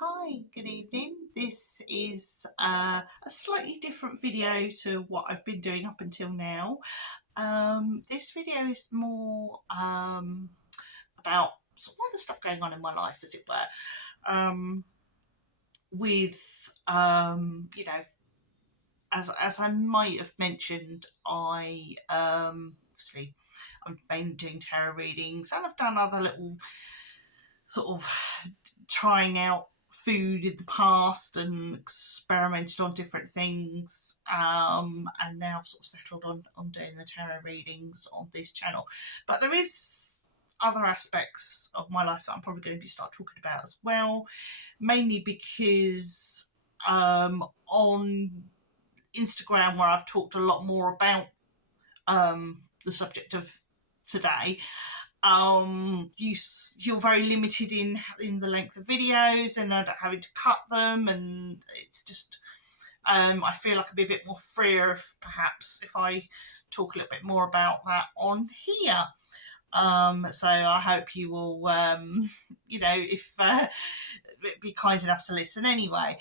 Hi, good evening. This is a slightly different video to what I've been doing up until now. This video is more about sort of other stuff going on in my life, as it were. With as I might have mentioned, I obviously I've been doing tarot readings, and I've done other little sort of trying out food in the past and experimented on different things, and now I've sort of settled on doing the tarot readings on this channel. But there is other aspects of my life that I'm probably going to start talking about as well, mainly because on Instagram, where I've talked a lot more about the subject of today, you're very limited in the length of videos, and not having to cut them, and it's just I feel like I'd be a bit more freer perhaps if I talk a little bit more about that on here. So I hope you will if be kind enough to listen anyway.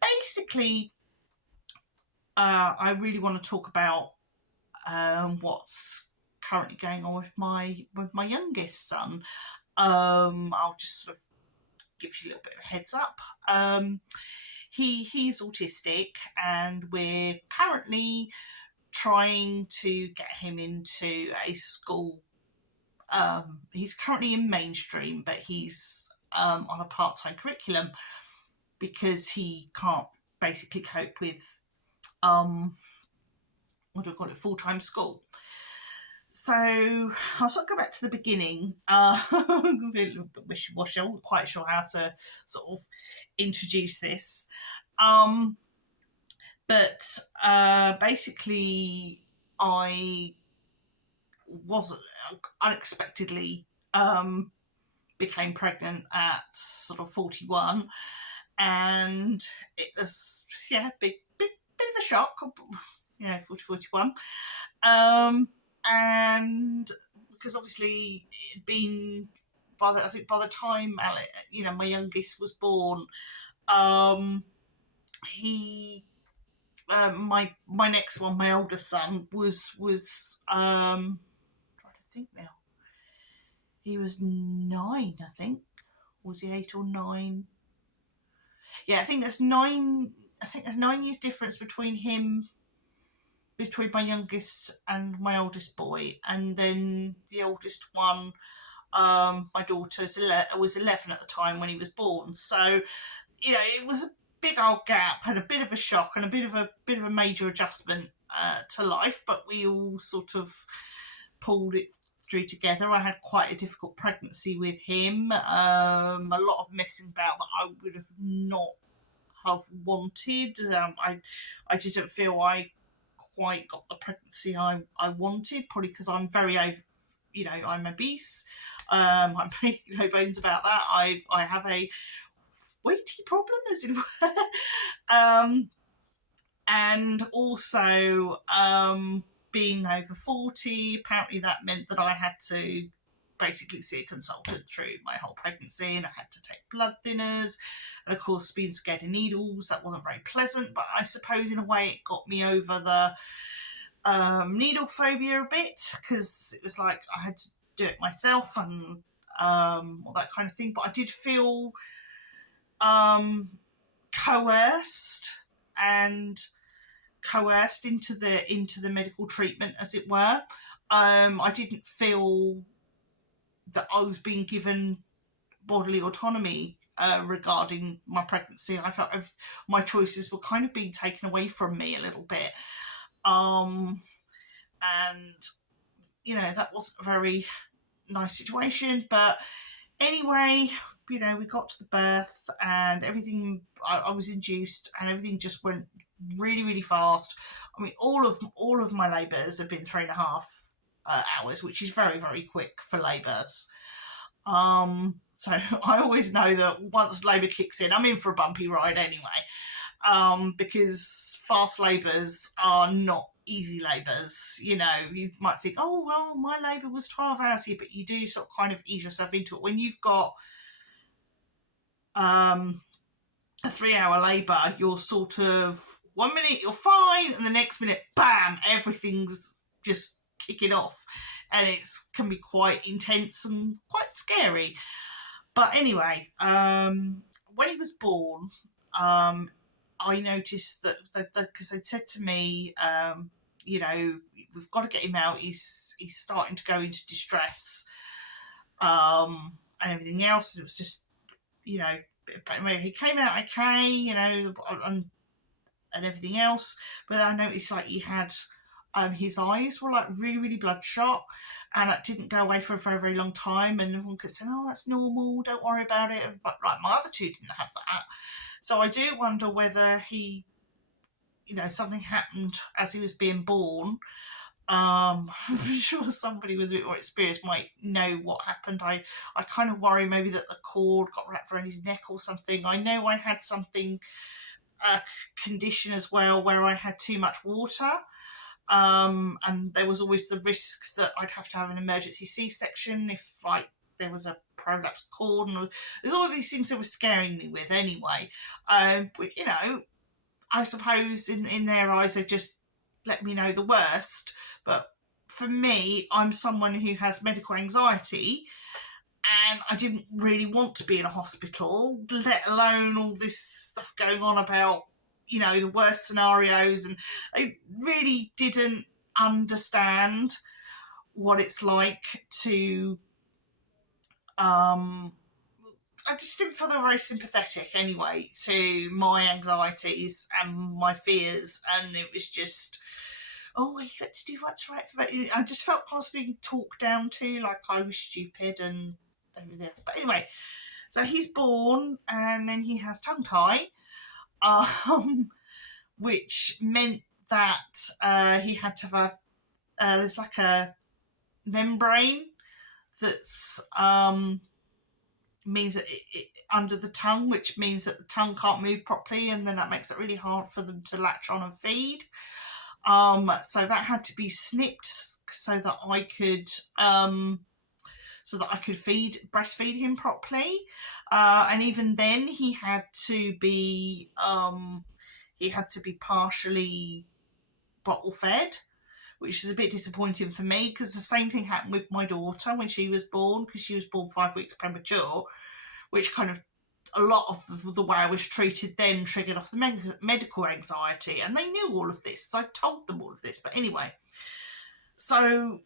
Basically, I really want to talk about what's currently going on with my youngest son. I'll just sort of give you a little bit of a heads up. He's autistic, and we're currently trying to get him into a school. He's currently in mainstream, but he's on a part-time curriculum because he can't basically cope with what do I call it, full-time school. So I'll sort of go back to the beginning. I'm a little bit wishy-washy. I wasn't quite sure how to sort of introduce this. But basically, I was unexpectedly became pregnant at sort of 41, and it was bit of a shock. 41. And because obviously it'd been by the time my youngest was born, he my next one, my oldest son, was trying to think now. He was 9, I think. Was he 8 or 9? Yeah, I think there's 9. I think there's 9 years difference between my youngest and my oldest boy, and then the oldest one, my daughter, was 11 at the time when he was born. So, it was a big old gap and a bit of a shock and a bit of a major adjustment to life, but we all sort of pulled it through together. I had quite a difficult pregnancy with him, a lot of messing about that I would have not have wanted. I didn't feel I quite got the pregnancy I wanted, probably because I'm very over, I'm obese. I'm making no bones about that. I have a weighty problem, as it were. And also being over 40, apparently that meant that I had to basically see a consultant through my whole pregnancy, and I had to take blood thinners, and of course being scared of needles, that wasn't very pleasant, but I suppose in a way it got me over the needle phobia a bit, because it was like I had to do it myself and all that kind of thing. But I did feel coerced into the medical treatment, as it were. I didn't feel that I was being given bodily autonomy regarding my pregnancy. I felt my choices were kind of being taken away from me a little bit. And that wasn't a very nice situation. But anyway, we got to the birth and everything. I was induced, and everything just went really, really fast. I mean, all of my labours have been 3.5 hours, which is very, very quick for labours. So I always know that once labour kicks in, I'm in for a bumpy ride anyway, because fast labours are not easy labours. You might think, oh, well, my labour was 12 hours here, but you do sort of kind of ease yourself into it. When you've got a 3-hour labour, you're sort of 1 minute you're fine, and the next minute, bam, everything's just kicking off, and it can be quite intense and quite scary. But anyway, when he was born, I noticed that because they'd said to me, we've got to get him out. He's starting to go into distress, and everything else. And it was just, but anyway, he came out okay, and everything else. But I noticed like he had, his eyes were like really, really bloodshot, and it didn't go away for a very, very long time. And everyone kept saying, "Oh, that's normal. Don't worry about it." But like my other two didn't have that, so I do wonder whether he, something happened as he was being born. I'm sure somebody with a bit more experience might know what happened. I kind of worry maybe that the cord got wrapped around his neck or something. I know I had something, a condition as well, where I had too much water. And there was always the risk that I'd have to have an emergency C-section if, like, there was a prolapsed cord, and there's all these things that were scaring me with anyway. But I suppose in their eyes they just let me know the worst. But for me, I'm someone who has medical anxiety, and I didn't really want to be in a hospital, let alone all this stuff going on about, the worst scenarios. And I really didn't understand what it's like to, I just didn't feel they were very sympathetic anyway to my anxieties and my fears. And it was just, oh, well, you got to do what's right for me. I just felt I was being talked down to, like I was stupid and everything else. But anyway, so he's born, and then he has tongue tie, which meant that he had to have there's like a membrane that's means that it under the tongue, which means that the tongue can't move properly, and then that makes it really hard for them to latch on and feed. So that had to be snipped so that I could breastfeed him properly. And even then, he had to be partially bottle fed, which is a bit disappointing for me, because the same thing happened with my daughter when she was born, because she was born 5 weeks premature, which kind of, a lot of the way I was treated then triggered off the medical anxiety, and they knew all of this, so I told them all of this. But anyway, so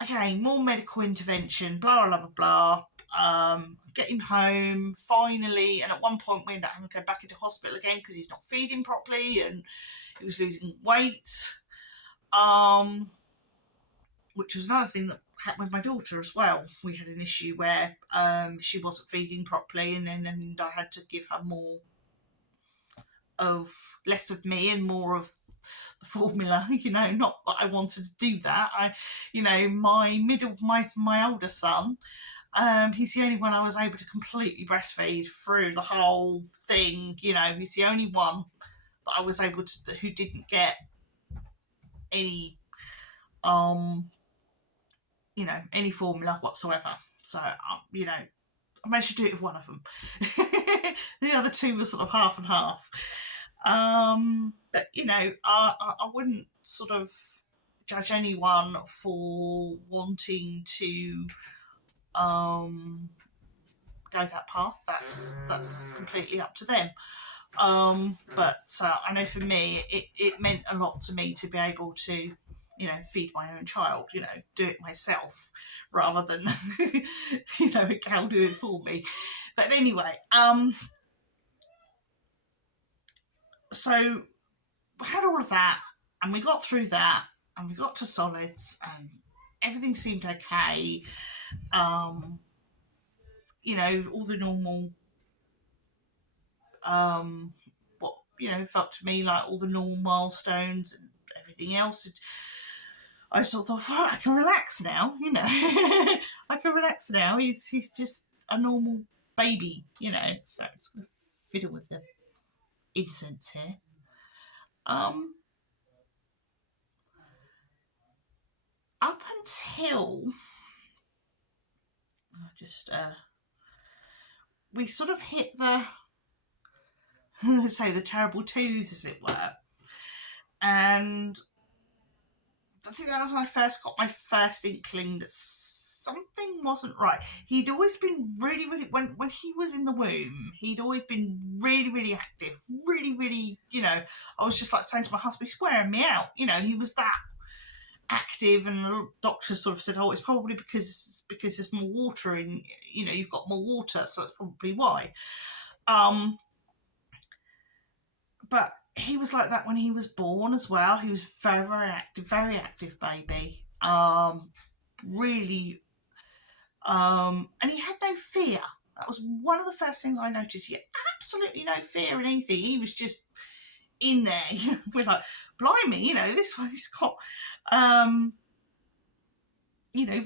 again, more medical intervention, blah, blah, blah, blah. Get him home, finally, and at one point we ended up having to go back into hospital again because he's not feeding properly and he was losing weight, which was another thing that happened with my daughter as well. We had an issue where she wasn't feeding properly, and I had to give her less of me and more of the formula. Not that I wanted to do that. My older son, he's the only one I was able to completely breastfeed through the whole thing. He's the only one that I was able to, who didn't get any any formula whatsoever. So I managed to do it with one of them. The other two were sort of half and half. But I wouldn't sort of judge anyone for wanting to go that path. That's completely up to them. But I know for me, it meant a lot to me to be able to, feed my own child, do it myself rather than, a cow do it for me. But anyway, so we had all of that, and we got through that, and we got to solids, and everything seemed okay. All the normal, what, felt to me like all the normal milestones and everything else. I sort of thought, I can relax now, I can relax now. He's just a normal baby, so it's going to fiddle with the incense here. Up until just we sort of hit the, say, the terrible twos, as it were. And I think that was when I first got my first inkling that something wasn't right. He'd always been really, really, when he was in the womb, he'd always been really, really active, really, really, I was just like saying to my husband, he's wearing me out. He was that active, and the doctors sort of said, it's probably because there's more water in, you've got more water, so that's probably why. But he was like that when he was born as well. He was very, very active baby. Really, and he had no fear. That was one of the first things I noticed. He had absolutely no fear in anything. He was just in there. We're like, blimey, this one is got,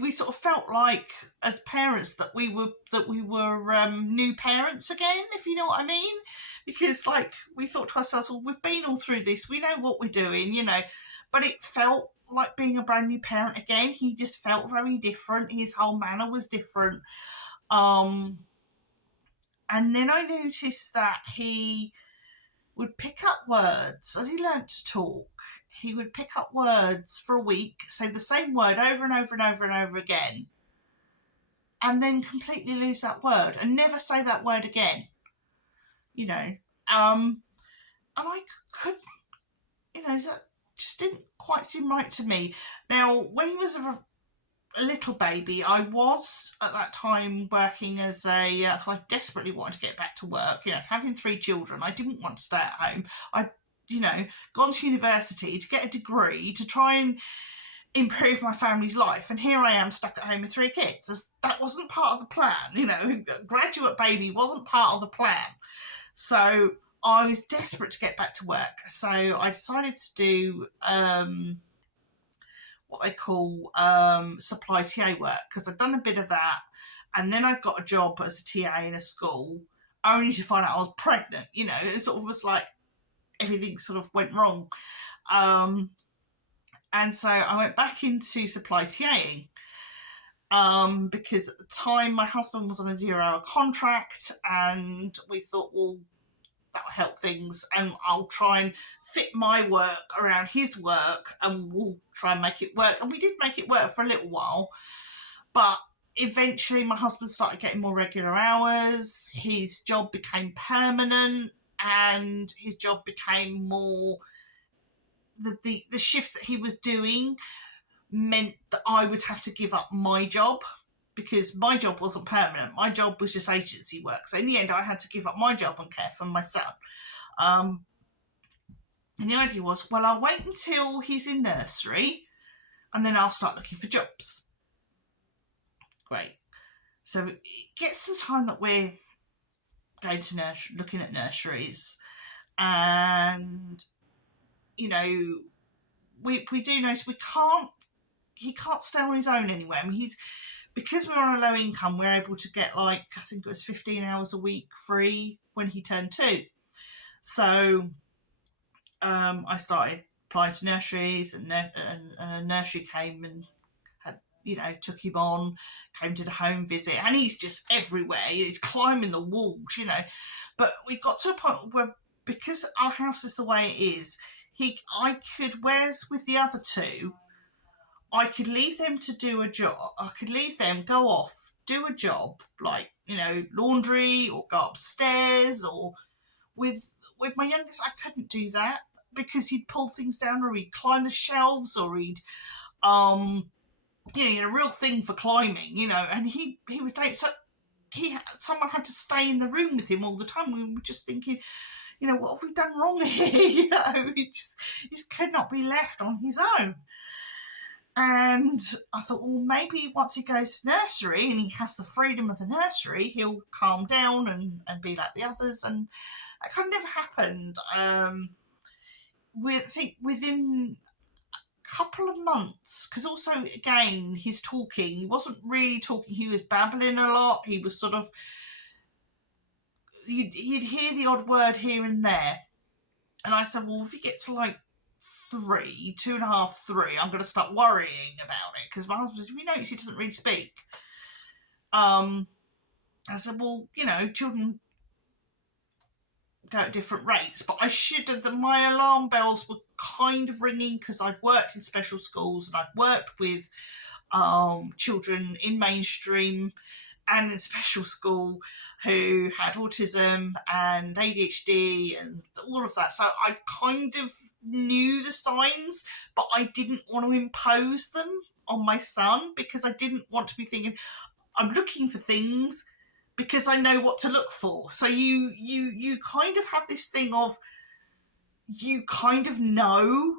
we sort of felt like as parents that we were new parents again, if you know what I mean, because like we thought to ourselves, well, we've been all through this, we know what we're doing, but it felt like being a brand new parent again. He just felt very different. His whole manner was different. And then I noticed that he would pick up words as he learnt to talk. He would pick up words for a week, say the same word over and over and over and over again, and then completely lose that word and never say that word again. And I couldn't, that just didn't quite seem right to me. Now, when he was a little baby, I was at that time working as I desperately wanted to get back to work. Having 3 children, I didn't want to stay at home. I'd, gone to university to get a degree to try and improve my family's life, and here I am stuck at home with 3 kids. That wasn't part of the plan. Graduate baby wasn't part of the plan. So I was desperate to get back to work. So I decided to do what they call supply TA work, because I'd done a bit of that, and then I got a job as a TA in a school, only to find out I was pregnant. It sort of was like everything sort of went wrong. And so I went back into supply TAing because at the time my husband was on a 0-hour contract, and we thought, well, that will help things, and I'll try and fit my work around his work, and we'll try and make it work. And we did make it work for a little while, but eventually my husband started getting more regular hours. His job became permanent, and his job became more, the shift that he was doing meant that I would have to give up my job, because my job wasn't permanent. My job was just agency work. So in the end, I had to give up my job and care for my son. And the idea was, well, I'll wait until he's in nursery, and then I'll start looking for jobs. Great. So it gets the time that we're going to looking at nurseries, and we do notice he can't stay on his own anywhere. I mean, because we're on a low income, we're able to get I think it was 15 hours a week free when he turned 2. So I started applying to nurseries, and a nursery came and had, took him on, came to the home visit, and he's just everywhere. He's climbing the walls, But we got to a point where, because our house is the way it is, whereas with the other 2, I could leave them to do a job. I could leave them, go off, do a job, like, laundry, or go upstairs, or with my youngest, I couldn't do that, because he'd pull things down, or he'd climb the shelves, or he'd, he had a real thing for climbing, and he was doing, so someone had to stay in the room with him all the time. We were just thinking, what have we done wrong here? He just could not be left on his own. And I thought, well, maybe once he goes to nursery and he has the freedom of the nursery, he'll calm down and be like the others. And that kind of never happened. I think within a couple of months, because also, again, his talking, he wasn't really talking, he was babbling a lot. He was sort of, you'd hear the odd word here and there. And I said, well, if he gets to 3, 2.5, 3, I'm going to start worrying about it, because my husband, if you notice, he doesn't really speak. I said, well, children go at different rates, but I should have, my alarm bells were kind of ringing because I'd worked in special schools and I'd worked with children in mainstream and in special school who had autism and ADHD and all of that. So I kind of knew the signs, but I didn't want to impose them on my son because I didn't want to be thinking, I'm looking for things because I know what to look for. So you kind of have this thing of, you kind of know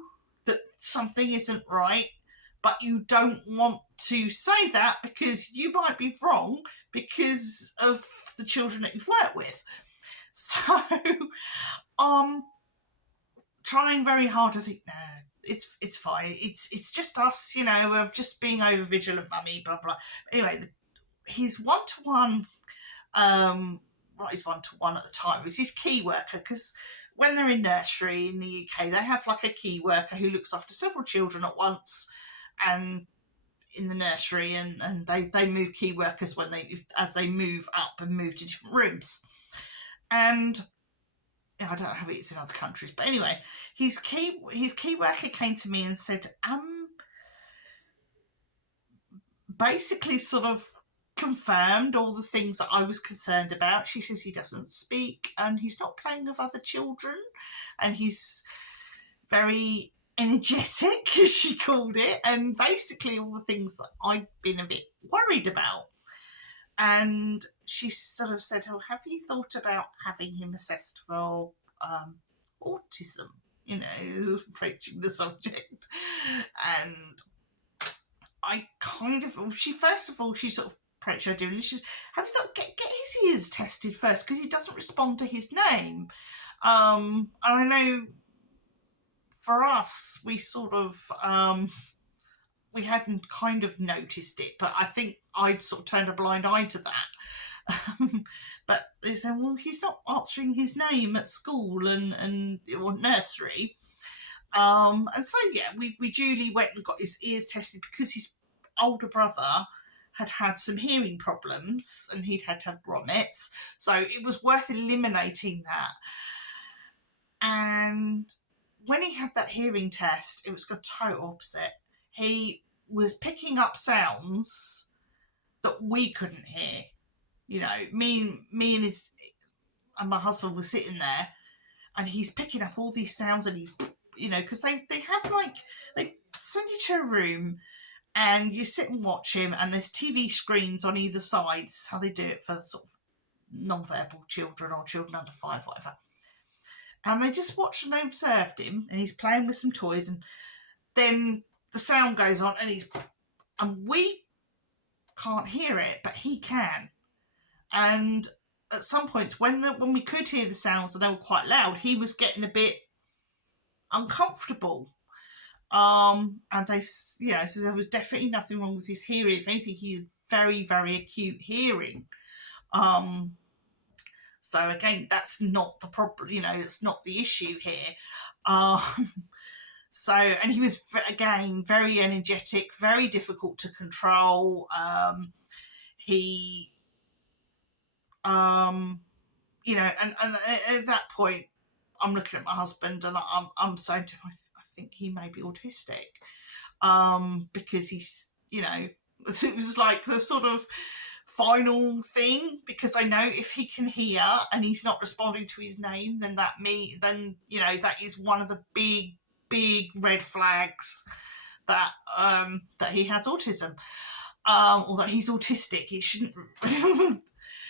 that something isn't right, but you don't want to say that because you might be wrong because of the children that you've worked with. So trying very hard to think, no, it's fine, it's just us, of just being over vigilant mummy, blah blah. Anyway, his one-to-one, what is one-to-one at the time, was his key worker, because when they're in nursery in the UK, they have like a key worker who looks after several children at once, and in the nursery, and they move key workers as they move up and move to different rooms. And I don't know how it is in other countries, but anyway, his key worker came to me and said, basically sort of confirmed all the things that I was concerned about. She says he doesn't speak and he's not playing with other children and he's very energetic, as she called it, and basically all the things that I'd been a bit worried about. And she sort of said, oh, have you thought about having him assessed for autism? Approaching the subject. And I kind of, she sort of approached her doing, she said, have you thought, get his ears tested first, because he doesn't respond to his name. And I know for us, we sort of, we hadn't kind of noticed it, but I think I'd sort of turned a blind eye to that. But they said, well, he's not answering his name at school or nursery. And so, yeah, we duly went and got his ears tested because his older brother had some hearing problems and he'd had to have grommets. So it was worth eliminating that. And when he had that hearing test, it was the total opposite. He was picking up sounds that we couldn't hear. Me and my husband were sitting there, and he's picking up all these sounds, and he's, because they have they send you to a room, and you sit and watch him, and there's TV screens on either side. This is how they do it for sort of non-verbal children or children under 5, whatever. And they just watched and they observed him, and he's playing with some toys, and then the sound goes on, and we can't hear it, but he can. And at some points, when we could hear the sounds and they were quite loud, he was getting a bit uncomfortable. And they, so there was definitely nothing wrong with his hearing. If anything, he had very, very acute hearing. So again, that's not the problem. It's not the issue here. So, and he was, again, very energetic, very difficult to control. He, and at that point, I'm looking at my husband and I'm saying to him, I think he may be autistic, because he's, it was like the sort of final thing, because I know if he can hear and he's not responding to his name, then that is one of the big red flags that he has autism, or that he's autistic. He shouldn't.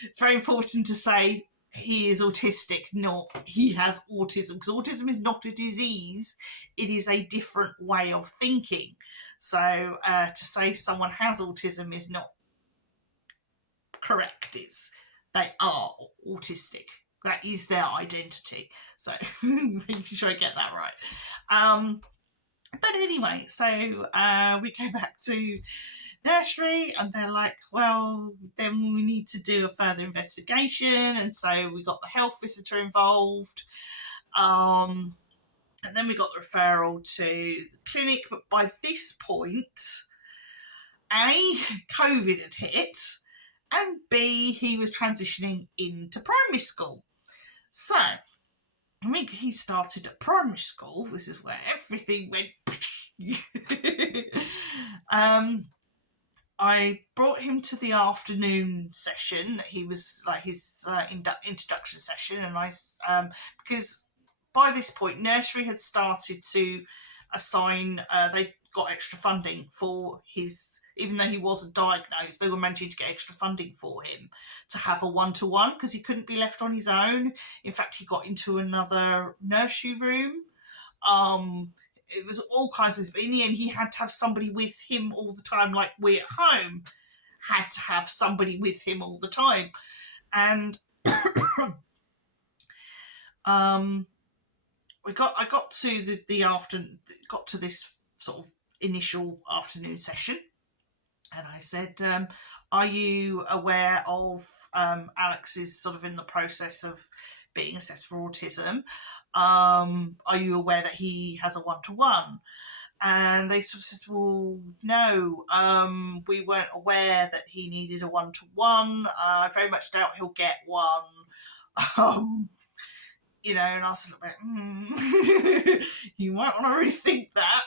It's very important to say he is autistic, not he has autism, because autism is not a disease. It is a different way of thinking. So to say someone has autism is not correct. They are autistic. That is their identity. So making sure I get that right. But anyway, so we go back to nursery, and they're like, well, then we need to do a further investigation, and so we got the health visitor involved, and then we got the referral to the clinic. But by this point, COVID had hit, and B, he was transitioning into primary school. So, I mean, he started at primary school. This is where everything went. I brought him to the afternoon session. He was like his introduction session, and because by this point nursery had started to assign. They got extra funding for his, even though he wasn't diagnosed, they were managing to get extra funding for him to have a one-to-one because he couldn't be left on his own. In fact, he got into another nursery room. It was all kinds of, but in the end he had to have somebody with him all the time, like we at home had to have somebody with him all the time. And I got to got to this sort of initial afternoon session, and I said, are you aware of Alex is sort of in the process of being assessed for autism? Are you aware that he has a one-to-one? And they sort of said, well, no, we weren't aware that he needed a one-to-one. I very much doubt he'll get one. You know, and I was like, you might want to rethink that.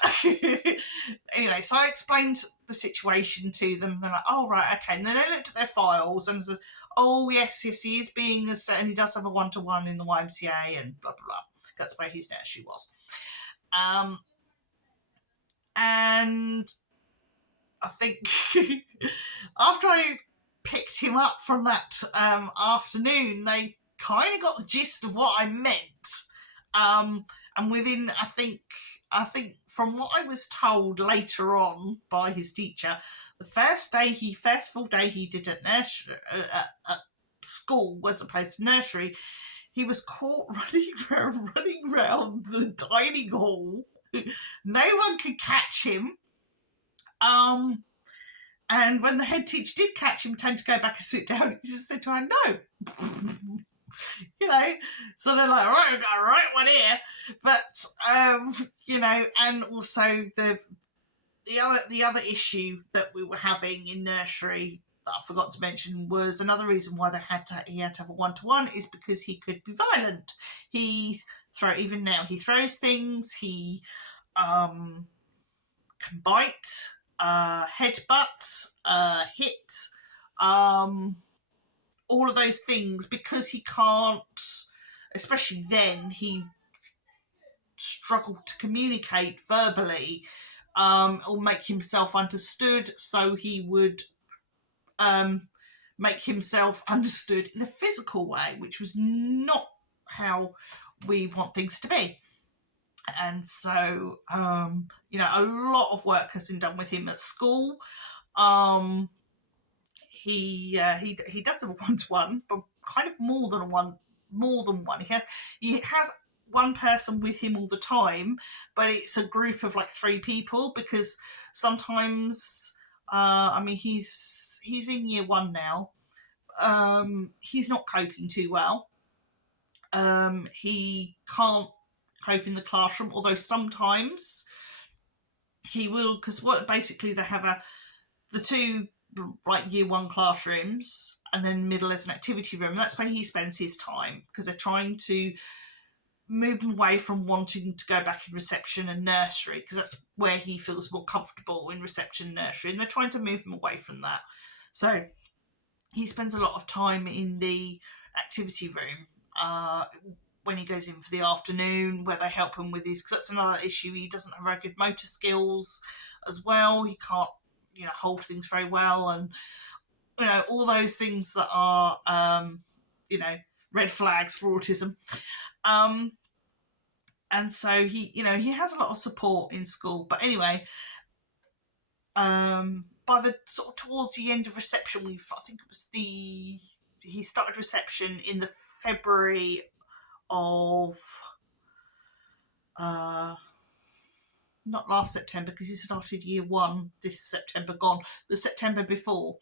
Anyway, so I explained the situation to them. And they're like, oh, right, okay. And then they looked at their files and said, oh, yes, he is being and he does have a one-to-one in the YMCA and blah, blah, blah. That's where his nursery was. And I think after I picked him up from that afternoon, they kind of got the gist of what I meant. And within, I think from what I was told later on by his teacher, the first full day he did at nursery, at school as opposed to nursery, he was caught running around the dining hall. No one could catch him. And when the head teacher did catch him, tend to go back and sit down, he just said to her, no. You know, so they're like, right, we've got a right one here. But, you know, and also the other issue that we were having in nursery that I forgot to mention was another reason why he had to have a one-to-one is because he could be violent. Even now, he throws things, he can bite, headbutt, hit, all of those things, because he can't, especially then, he struggled to communicate verbally or make himself understood, so he would make himself understood in a physical way, which was not how we want things to be. And so, you know, a lot of work has been done with him at school. He does have a one-to-one, but kind of more than one. He has one person with him all the time, but it's a group of like 3 people, because sometimes, I mean, he's in year 1 now. He's not coping too well. He can't cope in the classroom, although sometimes he will, because basically they have the 2 like year 1 classrooms, and then middle as an activity room. That's where he spends his time, because they're trying to move him away from wanting to go back in reception and nursery, because that's where he feels more comfortable, in reception and nursery, and they're trying to move him away from that. So he spends a lot of time in the activity room when he goes in for the afternoon, where they help him with his, because that's another issue, he doesn't have very good motor skills as well. He can't, you know, hold things very well, and, you know, all those things that are, you know, red flags for autism. And so he, you know, he has a lot of support in school. But anyway, by the sort of towards the end of reception, I think it was he started reception in the February of, not last September, because he started year 1 this September gone, the September before,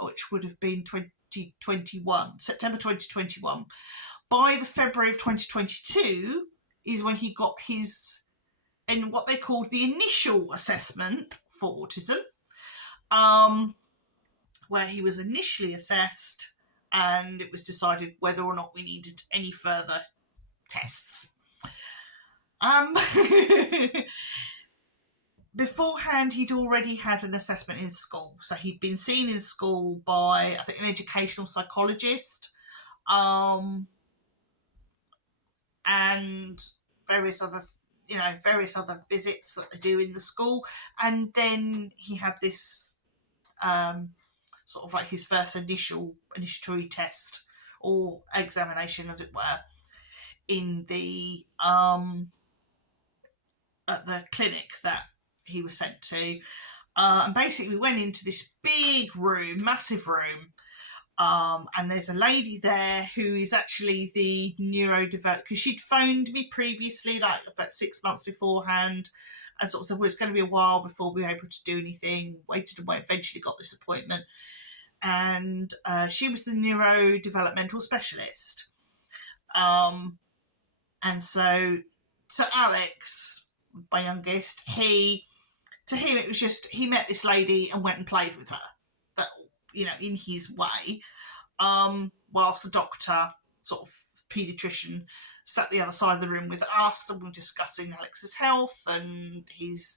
which would have been 2021, September 2021. By the February of 2022 is when he got his, in what they called the initial assessment for autism, where he was initially assessed, and it was decided whether or not we needed any further tests. Beforehand, he'd already had an assessment in school. So he'd been seen in school by, I think, an educational psychologist, and various other visits that they do in the school. And then he had this sort of like his first initiatory test or examination, as it were, in the at the clinic that he was sent to. And basically we went into this big room, massive room, and there's a lady there who is actually the neurodevelopment, because she'd phoned me previously, like about 6 months beforehand, and sort of said, well, it's going to be a while before we were able to do anything. Waited and waited, eventually got this appointment. And she was the neurodevelopmental specialist. And so Alex, my youngest, to him it was just, he met this lady and went and played with her, that, you know, in his way, whilst the doctor, sort of paediatrician, sat the other side of the room with us, and we were discussing Alex's health and his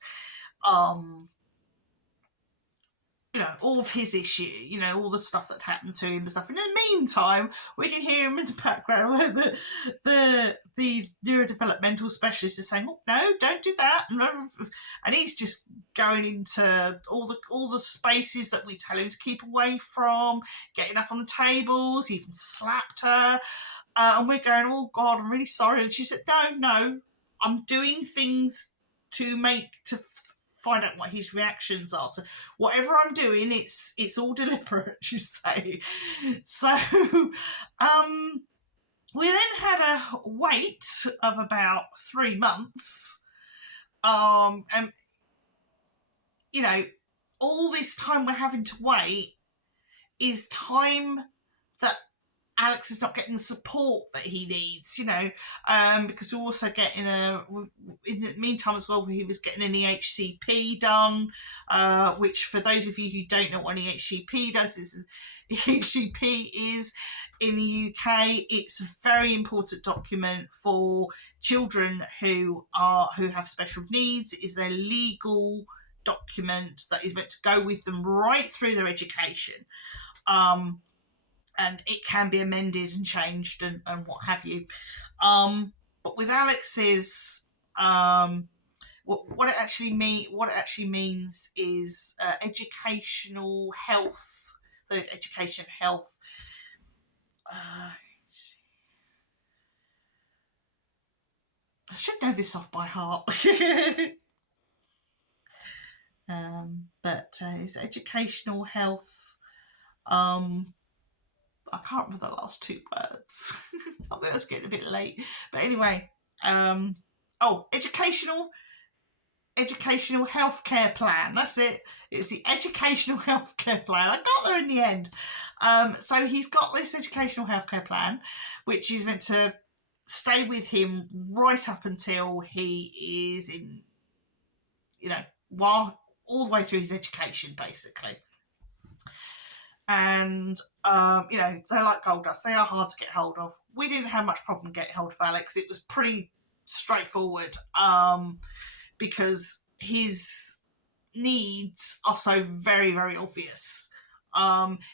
you know, all of his issue, you know, all the stuff that happened to him and stuff. And in the meantime, we can hear him in the background where the neurodevelopmental specialist is saying, oh, no, don't do that. And he's just going into all the spaces that we tell him to keep away from, getting up on the tables, even slapped her. And we're going, oh, God, I'm really sorry. And she said, no, I'm doing things to find out what his reactions are. So whatever I'm doing, it's all deliberate, you say. So we then had a wait of about 3 months. And you know, all this time we're having to wait is time that Alex is not getting the support that he needs, you know, because we're also getting in the meantime as well, he was getting an EHCP done, which for those of you who don't know what an EHCP does, EHCP is in the UK, it's a very important document for children who have special needs. It is a legal document that is meant to go with them right through their education. And it can be amended and changed and what have you. But with Alex's, what it actually means is educational health. The education health. I should know this off by heart. But it's educational health. I can't remember the last 2 words. I think that's getting a bit late. But anyway, educational healthcare plan. That's it. It's the educational healthcare plan. I got there in the end. So he's got this educational healthcare plan, which is meant to stay with him right up until he is in, you know, while all the way through his education, basically. And, you know, they're like gold dust. They are hard to get hold of. We didn't have much problem getting hold of Alex. It was pretty straightforward, because his needs are so very, very obvious.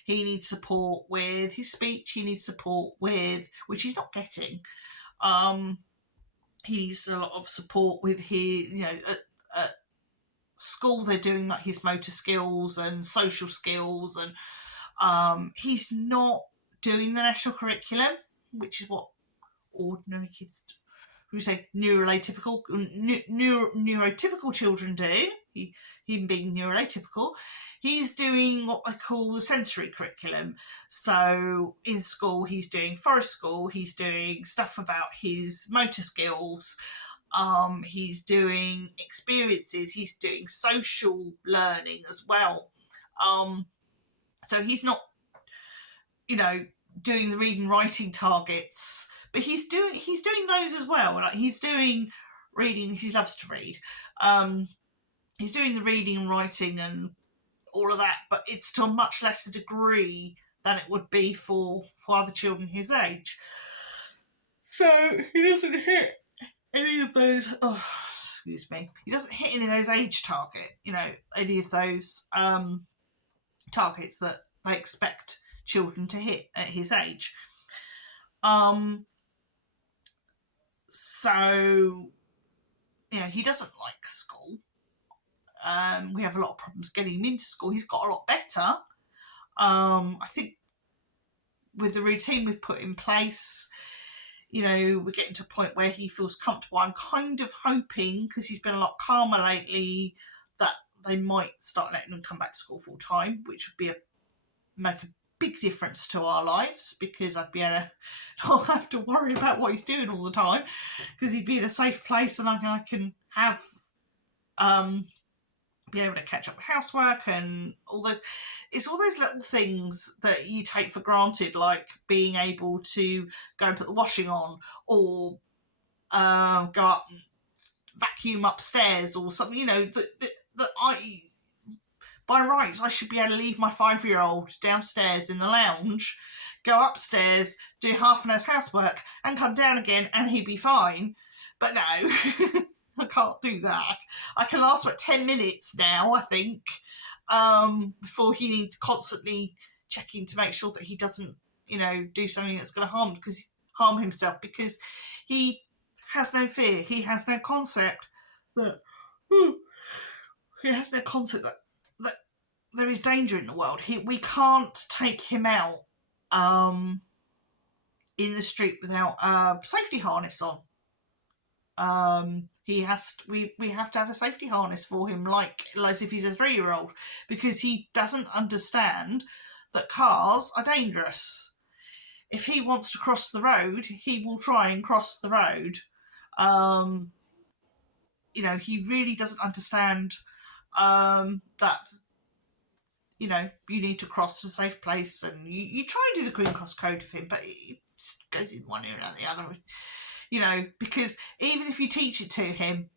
He needs support with his speech. He needs support with, which he's not getting. He needs a lot of support with his, you know, at school they're doing like his motor skills and social skills, and he's not doing the national curriculum, which is what ordinary kids do. We say neurotypical children do. Him being neurotypical, he's doing what I call the sensory curriculum. So in school, he's doing forest school. He's doing stuff about his motor skills. He's doing experiences. He's doing social learning as well. So he's not, you know, doing the reading writing targets, but he's doing those as well. Like he's doing reading. He loves to read. He's doing the reading and writing and all of that, but it's to a much lesser degree than it would be for other children his age. So he doesn't hit any of those. Oh, excuse me. He doesn't hit any of those age any of those targets that they expect children to hit at his age. So he doesn't like school. We have a lot of problems getting him into school. He's got a lot better. I think with the routine we've put in place, we're getting to a point where he feels comfortable. I'm kind of hoping, because he's been a lot calmer lately, that they might start letting him come back to school full time, which would make a big difference to our lives, because I'd be able to not have to worry about what he's doing all the time, because he'd be in a safe place and I can have be able to catch up with housework and all those. It's all those little things that you take for granted, like being able to go and put the washing on, or go up and vacuum upstairs or something. That I, by rights, I should be able to leave my 5-year-old downstairs in the lounge, go upstairs, do half an hour's housework, and come down again, and he'd be fine. But no. I can't do that. I can last for 10 minutes now, I think, before he needs constantly checking to make sure that he doesn't, do something that's going to harm himself, because he has no fear. He has no concept that that there is danger in the world. We can't take him out in the street without a safety harness on. We have to have a safety harness for him, like as if he's a 3-year-old, because he doesn't understand that cars are dangerous. If he wants to cross the road, he will try and cross the road. He really doesn't understand that you need to cross to a safe place, and you try and do the Green Cross Code for him, but it just goes in one ear and out the other. Because even if you teach it to him,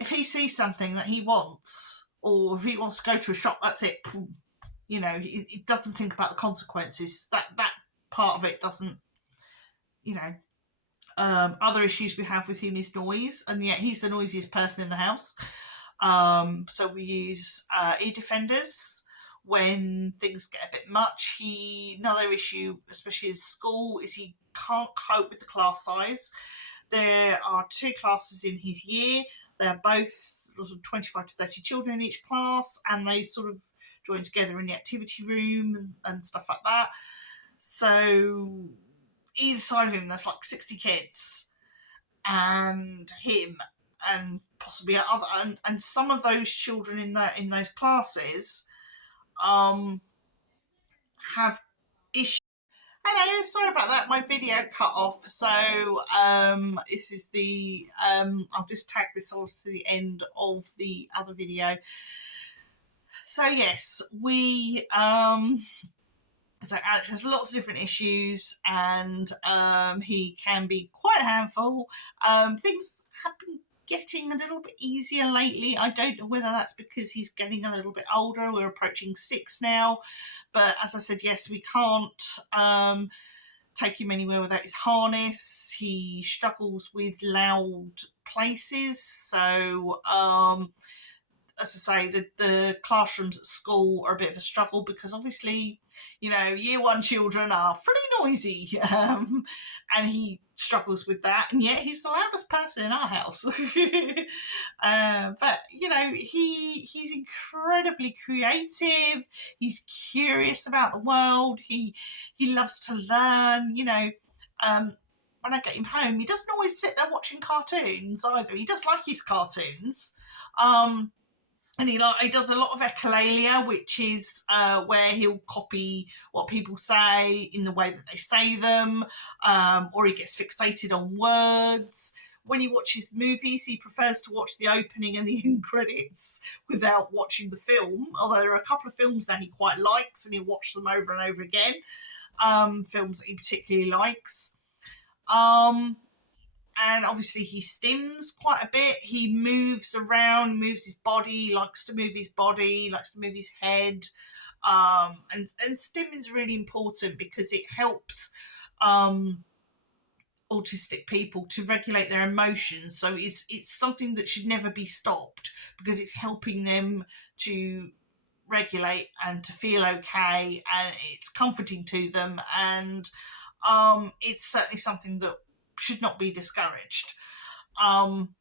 if he sees something that he wants, or if he wants to go to a shop, that's it. He doesn't think about the consequences. That part of it doesn't, other issues we have with him is noise, and yet he's the noisiest person in the house. So we use e-defenders when things get a bit much. Another issue, especially in school, is he can't cope with the class size. There are 2 classes in his year. They're both 25 to 30 children in each class, and they sort of join together in the activity room and stuff like that. So either side of him, there's like 60 kids, and him, and possibly other, and some of those children in those classes have issues. Hello, sorry about that. My video cut off. So this is the I'll just tag this on to the end of the other video. So yes, so Alex has lots of different issues, and he can be quite a handful. Things have been getting a little bit easier lately. I don't know whether that's because he's getting a little bit older. We're approaching 6 now, but as I said, yes, we can't take him anywhere without his harness. He struggles with loud places, so as I say, the classrooms at school are a bit of a struggle, because obviously, year 1 children are pretty noisy, and he struggles with that, and yet he's the loudest person in our house. But he's incredibly creative. He's curious about the world. He loves to learn. When I get him home, he doesn't always sit there watching cartoons either. He does like his cartoons. And he does a lot of echolalia, which is where he'll copy what people say in the way that they say them, or he gets fixated on words. When he watches movies, he prefers to watch the opening and the end credits without watching the film, although there are a couple of films that he quite likes, and he'll watch them over and over again, films that he particularly likes. and obviously he stims quite a bit. He moves around, moves his body, likes to move his body, likes to move his head. And stimming is really important because it helps autistic people to regulate their emotions. So it's something that should never be stopped because it's helping them to regulate and to feel okay, and it's comforting to them, and it's certainly something that should not be discouraged. um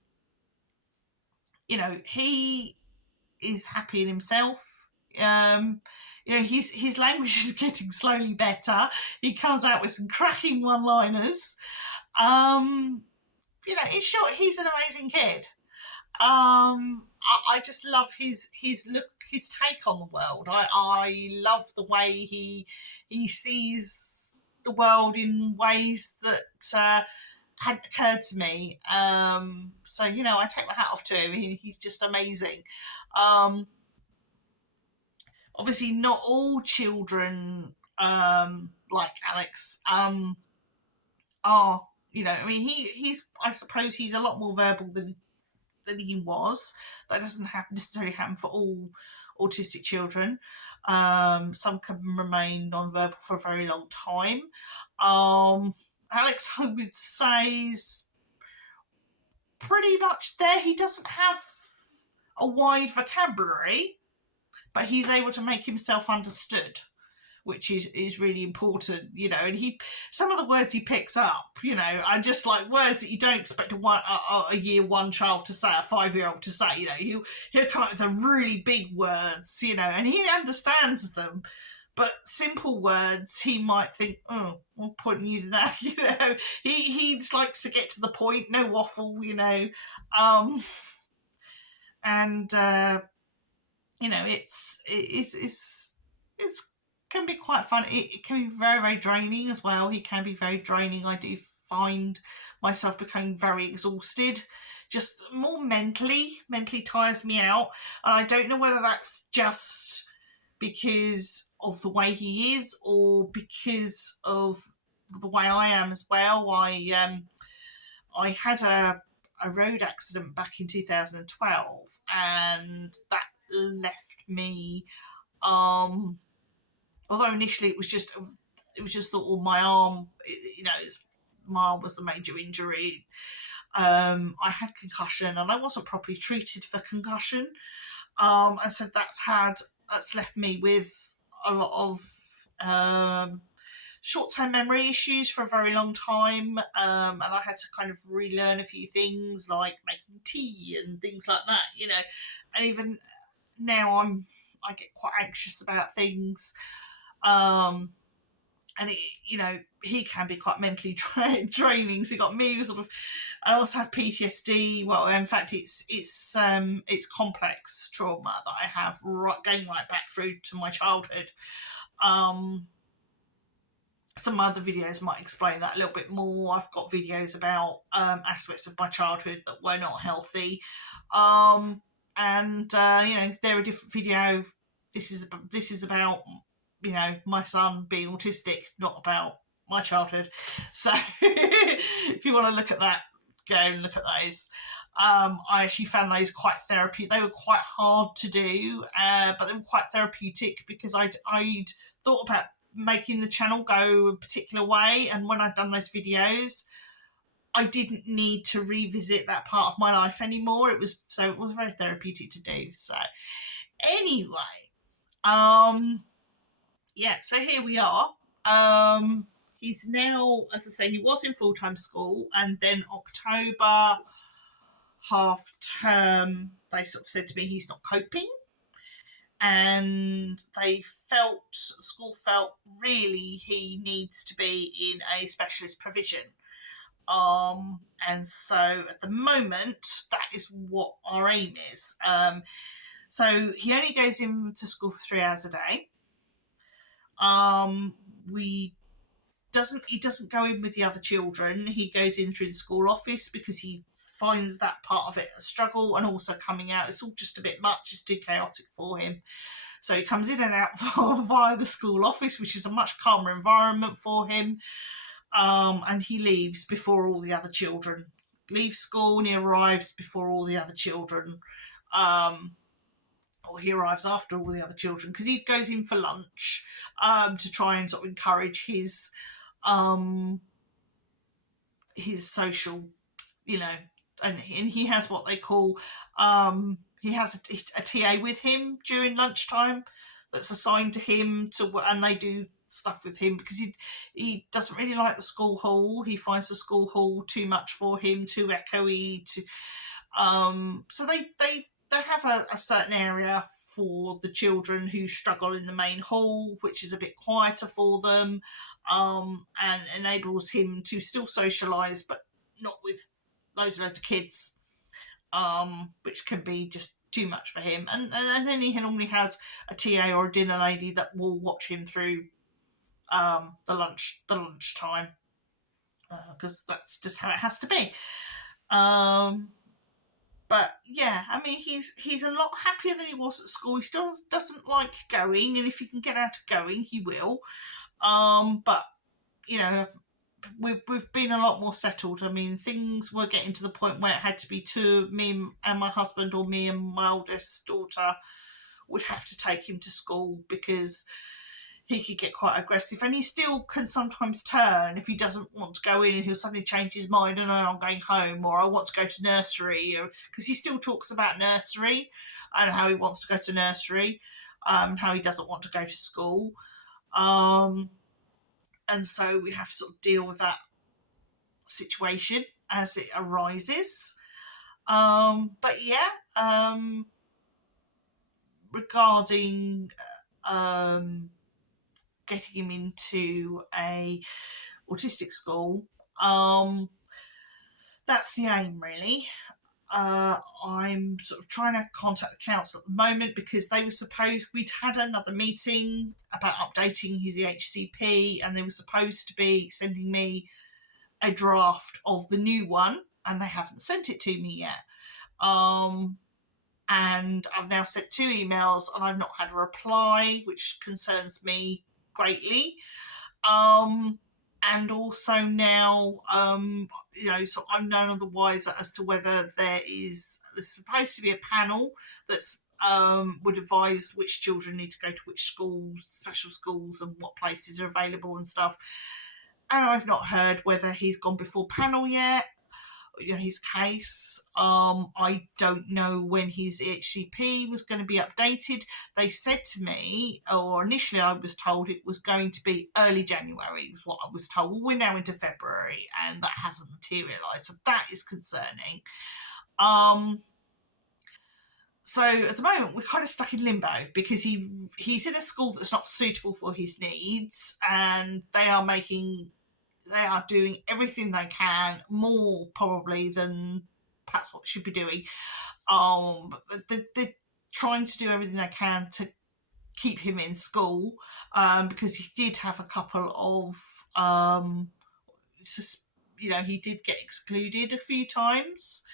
he is happy in himself. His language is getting slowly better. He comes out with some cracking one-liners. In short, he's an amazing kid. I just love his look, his take on the world. I love the way he sees the world in ways that hadn't occurred to me. So I take my hat off to him. He's just amazing. Obviously, not all children like Alex are. He's. I suppose he's a lot more verbal than he was. That doesn't necessarily happen for all autistic children. Some can remain non-verbal for a very long time. Alex, I would say, is pretty much there. He doesn't have a wide vocabulary, but he's able to make himself understood, which is really important, and some of the words he picks up, are just like words that you don't expect a year one child to say, a 5-year-old to say. He'll come up with the really big words, and he understands them. But simple words, he might think, oh, what point in using that? He just likes to get to the point, no waffle, and it's can be quite fun. It can be very, very draining as well. He can be very draining. I do find myself becoming very exhausted, just more mentally tires me out. And I don't know whether that's just because of the way he is or because of the way I am as well. I had a road accident back in 2012, and that left me, although initially it was just thought, my arm, my arm was the major injury. I had concussion and I wasn't properly treated for concussion, and so that's left me with a lot of short-term memory issues for a very long time, and I had to kind of relearn a few things like making tea and things like that, and even now I get quite anxious about things, and he can be quite mentally draining. So you got me sort of. I also have PTSD. Well, in fact, it's complex trauma that I have going right back through to my childhood. Some other videos might explain that a little bit more. I've got videos about aspects of my childhood that were not healthy, and they're a different video. This is about my son being autistic, not about my childhood. So if you want to look at that, go and look at those. I actually found those quite therapeutic. They were quite hard to do, but they were quite therapeutic because I'd thought about making the channel go a particular way, and when I'd done those videos, I didn't need to revisit that part of my life anymore. It was very therapeutic to do. So anyway, so here we are. He's now, as I say, he was in full-time school, and then October half term, they sort of said to me he's not coping, and school felt really he needs to be in a specialist provision. And so at the moment, that is what our aim is. So he only goes into school for 3 hours a day. He doesn't go in with the other children. He goes in through the school office because he finds that part of it a struggle, and also coming out, it's all just a bit much, it's too chaotic for him. So he comes in and out via the school office, which is a much calmer environment for him, and he leaves before all the other children leaves school and he arrives before all the other children. Um, or he arrives after all the other children because he goes in for lunch to try and sort of encourage um, his social, you know, and he has what they call he has a TA with him during lunchtime that's assigned to him and they do stuff with him because he doesn't really like the school hall. He finds the school hall too much for him, too echoey. So they have a certain area for the children who struggle in the main hall, which is a bit quieter for them, and enables him to still socialise, but not with loads and loads of kids, which can be just too much for him. And then he normally has a TA or a dinner lady that will watch him through the lunchtime, because that's just how it has to be. But yeah, I mean, he's a lot happier than he was at school. He still doesn't like going, and if he can get out of going, he will. But you know, we've been a lot more settled. I mean, things were getting to the point where it had to be me and my husband, or me and my oldest daughter would have to take him to school because he could get quite aggressive, and he still can sometimes turn if he doesn't want to go in, and he'll suddenly change his mind and I'm going home, or I want to go to nursery, because he still talks about nursery and how he wants to go to nursery, how he doesn't want to go to school, and so we have to sort of deal with that situation as it arises. But yeah, regarding getting him into a autistic school, that's the aim, really. I'm sort of trying to contact the council at the moment because we'd had another meeting about updating his EHCP, and they were supposed to be sending me a draft of the new one, and they haven't sent it to me yet. And I've now sent 2 emails and I've not had a reply, which concerns me greatly. And also now, so I'm none of the wiser as to whether there's supposed to be a panel that's would advise which children need to go to which schools, special schools, and what places are available and stuff. And I've not heard whether he's gone before panel yet, his case. I don't know when his HCP was going to be updated. They said to me, or initially I was told it was going to be early January, was what I was told. Well, we're now into February and that hasn't materialised, so that is concerning. So at the moment we're kind of stuck in limbo because he's in a school that's not suitable for his needs, and they are doing everything they can, more probably than perhaps what they should be doing. They're trying to do everything they can to keep him in school, because he did have a couple of, he did get excluded a few times,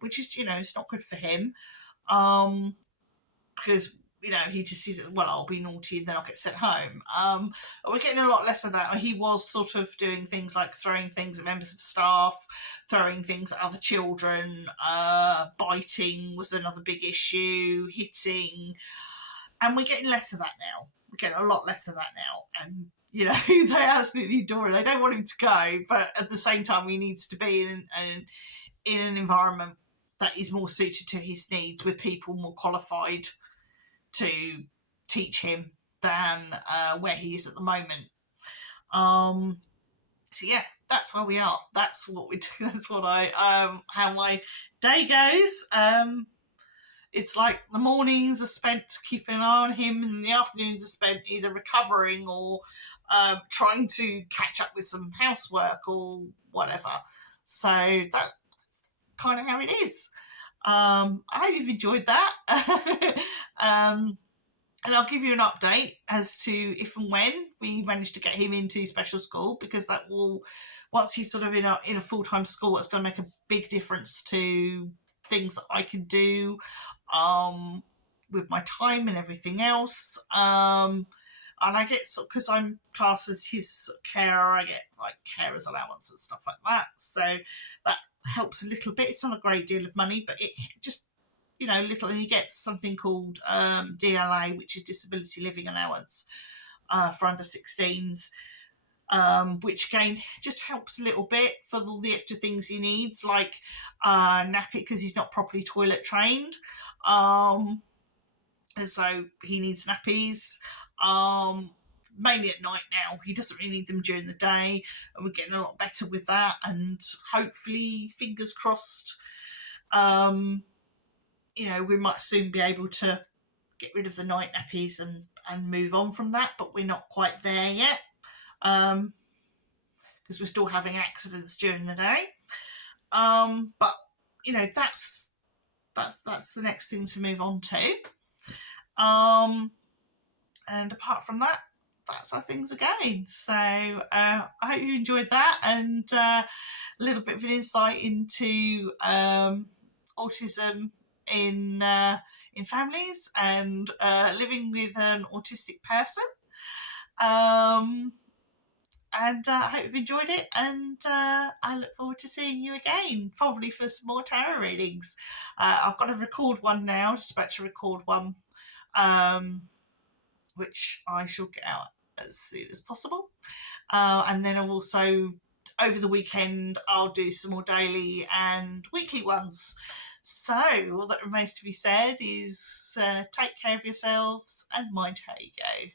which is, it's not good for him, because he just sees it, well, I'll be naughty and then I'll get sent home. We're getting a lot less of that. He was sort of doing things like throwing things at members of staff, throwing things at other children, biting was another big issue, hitting, and we're getting less of that now. We're getting a lot less of that now. And, they absolutely adore it. They don't want him to go, but at the same time, he needs to be in an environment that is more suited to his needs, with people more qualified to teach him than where he is at the moment. So yeah, that's where we are. That's what we do. That's what how my day goes. It's like the mornings are spent keeping an eye on him, and the afternoons are spent either recovering or trying to catch up with some housework or whatever. So that's kind of how it is. I hope you've enjoyed that. And I'll give you an update as to if and when we manage to get him into special school, because that will, once he's sort of in a full-time school, it's going to make a big difference to things that I can do with my time and everything else. And I get, because I'm classed as his carer, I get like carer's allowance and stuff like that. So that helps a little bit. It's not a great deal of money, but it just, little, and you get something called DLA, which is Disability Living Allowance for under 16s, which again just helps a little bit for all the extra things he needs, like nappy, because he's not properly toilet trained. And so he needs nappies. Mainly at night now. He doesn't really need them during the day, and we're getting a lot better with that. And hopefully, fingers crossed, we might soon be able to get rid of the night nappies and move on from that. But we're not quite there yet, because we're still having accidents during the day. But that's the next thing to move on to. And apart from that, that's how things are going. So I hope you enjoyed that, and a little bit of an insight into autism in families, and living with an autistic person. And I hope you've enjoyed it, and I look forward to seeing you again, probably for some more tarot readings. I've got to record one now, just about to record one, which I shall get out as soon as possible. And then I'll also, over the weekend, I'll do some more daily and weekly ones. So all that remains to be said is take care of yourselves and mind how you go.